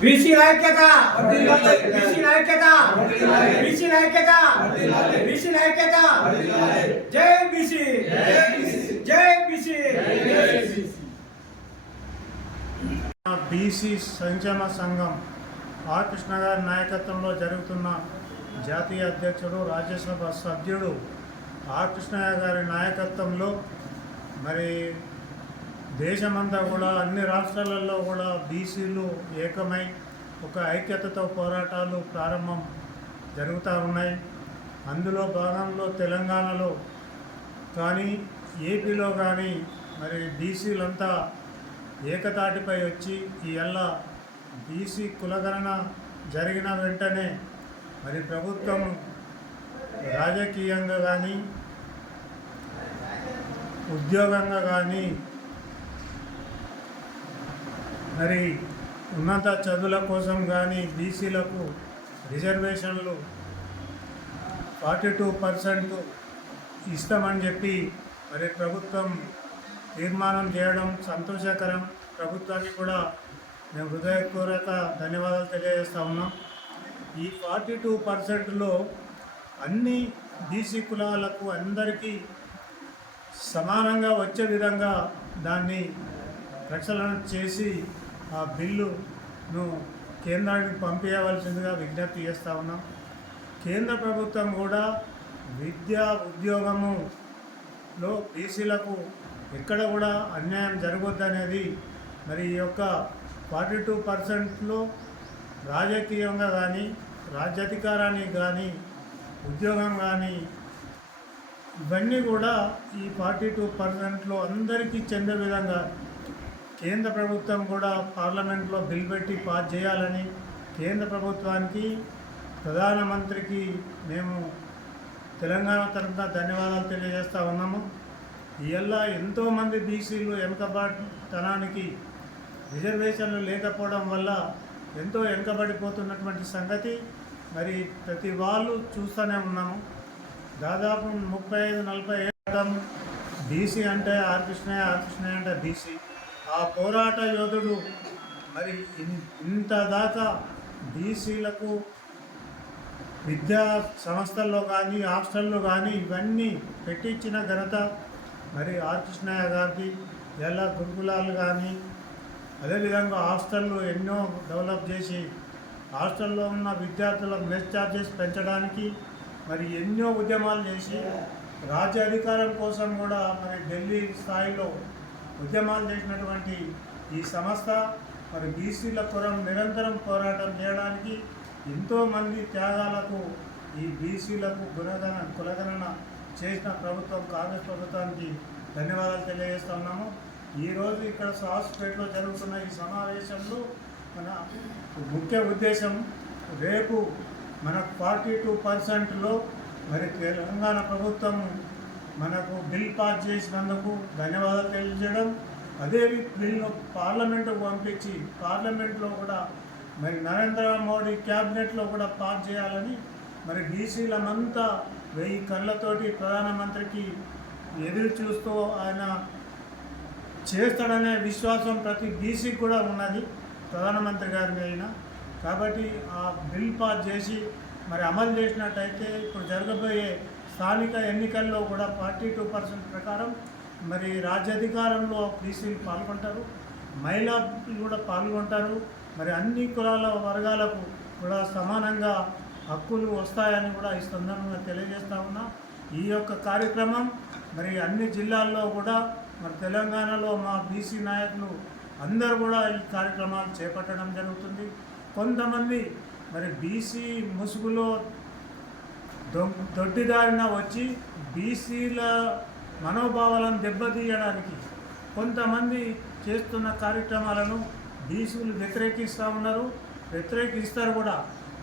బీసీల ఐక్యత, బీసీల ఐక్యత, బీసీల ఐక్యత, బీసీల ఐక్యత. జై బీసీ, జై బీసీ. బీసీ సంక్షేమ సంఘం ఆర్ కృష్ణ గారి నాయకత్వంలో జరుగుతున్న జాతీయ అధ్యక్షుడు, రాజ్యసభ సభ్యుడు ఆర్ కృష్ణయ్య గారి నాయకత్వంలో మరి దేశమంతా కూడా అన్ని రాష్ట్రాలలో కూడా బీసీలు ఏకమై ఒక ఐక్యతతో పోరాటాలు ప్రారంభం జరుగుతూ ఉన్నాయి. అందులో భాగంలో తెలంగాణలో కానీ ఏపీలో కానీ మరి బీసీలంతా ఏకతాటిపై వచ్చి ఇవాళ బీసీ కులగణన జరిగిన వెంటనే మరి ప్రభుత్వం రాజకీయంగా కానీ ఉద్యోగంగా కానీ మరి ఉన్నత చదువుల కోసం కానీ బీసీలకు రిజర్వేషన్లు 42% ఇస్తామని చెప్పి మరి ప్రభుత్వం తీర్మానం చేయడం సంతోషకరం. ప్రభుత్వానికి కూడా మేము హృదయపూర్వక ధన్యవాదాలు తెలియజేస్తూ ఉన్నాం. ఈ 42%లో అన్ని బీసీ కులాలకు అందరికీ సమానంగా వచ్చే విధంగా దాన్ని ప్రక్షాళన చేసి ఆ బిల్లును కేంద్రానికి పంపించవలసిందిగా విజ్ఞప్తి చేస్తూ ఉన్నాం. కేంద్ర ప్రభుత్వం కూడా విద్యా ఉద్యోగములో బీసీలకు ఎక్కడ కూడా అన్యాయం జరగొద్దనేది మరి ఈ యొక్క 42%లో రాజకీయంగా కానీ రాజ్యాధికారానికి కానీ ఉద్యోగం కానీ ఇవన్నీ కూడా ఈ 42%లో అందరికీ చెందే విధంగా కేంద్ర ప్రభుత్వం కూడా పార్లమెంట్లో బిల్ పెట్టి పాస్ చేయాలని కేంద్ర ప్రభుత్వానికి, ప్రధానమంత్రికి మేము తెలంగాణ తరఫున ధన్యవాదాలు తెలియజేస్తూ ఉన్నాము. ఇవాళ ఎంతోమంది బీసీలు వెనుకబడితనానికి రిజర్వేషన్లు లేకపోవడం వల్ల ఎంతో వెనుకబడిపోతున్నటువంటి సంగతి మరి ప్రతి వాళ్ళు చూస్తూనే ఉన్నాము. దాదాపు 35-40 ఏళ్ళ బీసీ అంటే ఆర్ కృష్ణయ్య, ఆర్ కృష్ణయ్య అంటే బీసీ. ఆ పోరాట యోధుడు మరి ఇంత దాకా బీసీలకు విద్యా సంస్థల్లో కానీ హాస్టల్లో కానీ ఇవన్నీ పెట్టించిన ఘనత మరి ఆర్ కృష్ణయ్య గారికి. ఎలా గురుకులాలు కానీ అదేవిధంగా హాస్టళ్ళు ఎన్నో డెవలప్ చేసి హాస్టల్లో ఉన్న విద్యార్థుల మెస్ ఛార్జెస్ పెంచడానికి మరి ఎన్నో ఉద్యమాలు చేసి రాజ్యాధికారం కోసం కూడా మరి ఢిల్లీ స్థాయిలో ఉద్యమాలు చేసినటువంటి ఈ సంస్థ మరి బీసీల కొరం నిరంతరం పోరాటం చేయడానికి ఎంతోమంది త్యాగాలకు ఈ బీసీలకు కులగణన చేసిన ప్రభుత్వం కాంగ్రెస్ ప్రభుత్వానికి ధన్యవాదాలు తెలియజేస్తున్నాము. ఈరోజు ఇక్కడ సాస్పేటలో జరుగుతున్న ఈ సమావేశంలో మన ముఖ్య ఉద్దేశం రేపు మన 42%లో మరి తెలంగాణ ప్రభుత్వం మనకు బిల్ పాస్ చేసినందుకు ధన్యవాదాలు తెలియజేయడం, అదే బిల్ను పార్లమెంటుకు పంపించి పార్లమెంట్లో కూడా మరి నరేంద్ర మోడీ క్యాబినెట్లో కూడా పాస్ చేయాలని మరి బీసీలమంతా 1000 కళ్ళతోటి ప్రధానమంత్రికి ఎదురు చూస్తూ ఆయన చేస్తాడనే విశ్వాసం ప్రతి బీసీకి కూడా ఉన్నది ప్రధానమంత్రి గారి అయినా. కాబట్టి ఆ బిల్ పాస్ చేసి మరి అమలు చేసినట్టయితే ఇప్పుడు జరగబోయే స్థానిక ఎన్నికల్లో కూడా 42% ప్రకారం మరి రాజ్యాధికారంలో బీసీలు పాల్గొంటారు, మహిళలు కూడా పాల్గొంటారు. మరి అన్ని కులాల వర్గాలకు కూడా సమానంగా హక్కులు వస్తాయని కూడా ఈ సందర్భంగా తెలియజేస్తూ ఉన్నా. ఈ యొక్క కార్యక్రమం మరి అన్ని జిల్లాల్లో కూడా మరి తెలంగాణలో మా బీసీ నాయకులు అందరూ కూడా ఈ కార్యక్రమాలు చేపట్టడం జరుగుతుంది. కొంతమంది మరి బీసీ ముసుగులో దొడ్డిదారిన వచ్చి బీసీల మనోభావాలను దెబ్బతీయడానికి కొంతమంది చేస్తున్న కార్యక్రమాలను బీసీలు వ్యతిరేకిస్తారు కూడా.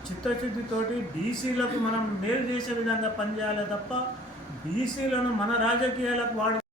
చిత్తశుద్ధితోటి బీసీలకు మనం మేలు చేసే విధంగా పనిచేయాలి తప్ప బీసీలను మన రాజకీయాలకు